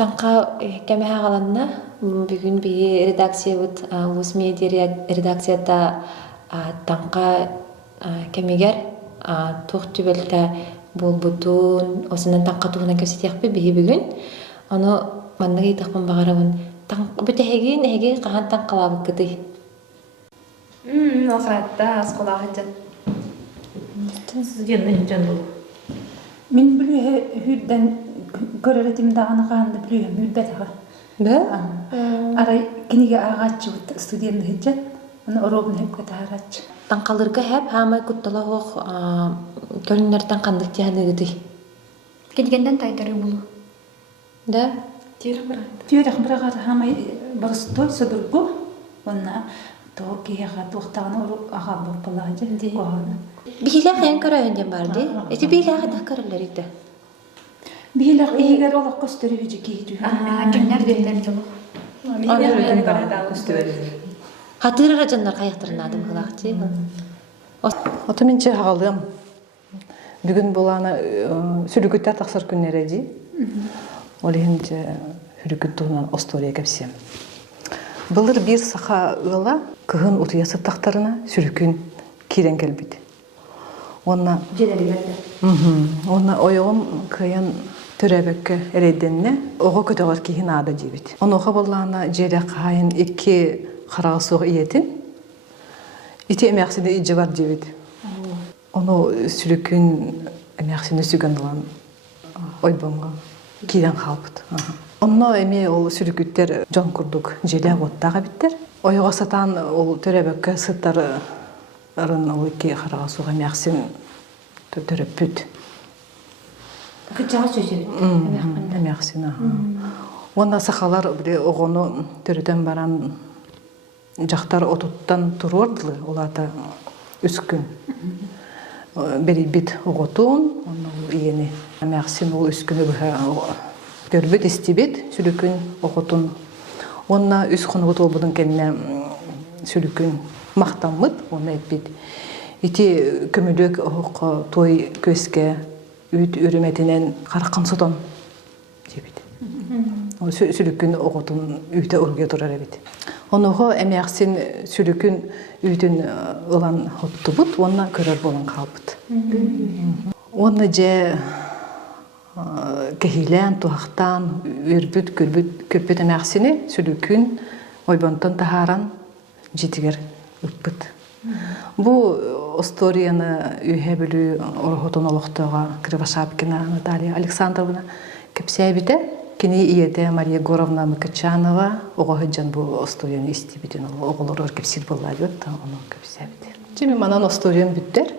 Танка кеме хагаланна бүгүн би редакциябыт улус медиа редакцията танка кемигер тух түбөлтө болбутун осунан танка тугунан көсөтөкпү би бүгүн аны манныга итакпын багарабын бүтехегин эги кахан танкалабык кыты. Охратта асколага жан болу. Min blyhe hydden köröletim dağını kandı blyhe müddetha. Да? Aray kiniga ağaççı stüdyen hicret. Onu orobun hep kataharatçı. Танкалырга хеп хамай куттала хох көрүнөрдөн кандык тиһаныгыты. Келгенден тайтары болу. Да? Түйрек бирагар хамай барыстой содургу. Онна тоокияга туктаганы ага бапалажы кохана. Бихиле хен көрөндөн барды. Эти бихиле да көрөлөр иде. Бihilak ihiger olak köstörücü kiydi. Kimler dediler yolu. Хатырыра жандар каяктырын адым кылакчы. Отымынчы хагалым. Бүгүн буланы сүлүгүттөр таксыр күннери ди. Олинче сүлүгүт тугунан остория кепсем. Былыр бир саха ыла кыгын утуясы тактарына сүлүкүн кирен келбит. Онна Онна ойогум кыян төрөбөккө эрейденне ого көтөгөр кийин ада дибит. Онога боллана жере кайын эки карагысук иетин ити эмяксине ижи бар дибит. Ону сүлүкүн эмяксине сүгөндүлан ойбонго кийин калбыт. Онно эми ол сүлүкүттер жон курдук желе оттага биттер. Ойого сатан ол төрөбөккө сыттар арын ол эки карагысук эмяксин төрөппүт. Кычага сөзөбүт. Эмяксин. Онда сахалар бире огону төрөтөн баран жактар отуттан турурдулы олата үскүн. Бери бит оготун, ону иени эмяксин ол үскүнү көрбүт истибит сүлүкүн оготун. Онна үскүн отолбудун кенне сүлүкүн мактамыт, оны эппит. Ити көмүлөк охо той көскө үт үрүметинен каракан сотон дебит. Ол сүлүкүн оготун үтө урге турар эбит. Оного эмяксин сүлүкүн үтүн ылан хоттубут, онна көрөр болон калбыт. Онна же кехилен тухактан үрбүт көрбүт эмяксини сүлүкүн ойбонтон тахаран житигер ыппыт. Бу историяны үйе білу орхотон олықтыға Кривошапкина Наталья Александровна кепсәбіде. Кені иеде Мария Горовна Мыкачанова оғахыджан бу историяны истебеден оғылыр кепсет болады. Оны кепсәбіде. Жеме манан историяны бүттер.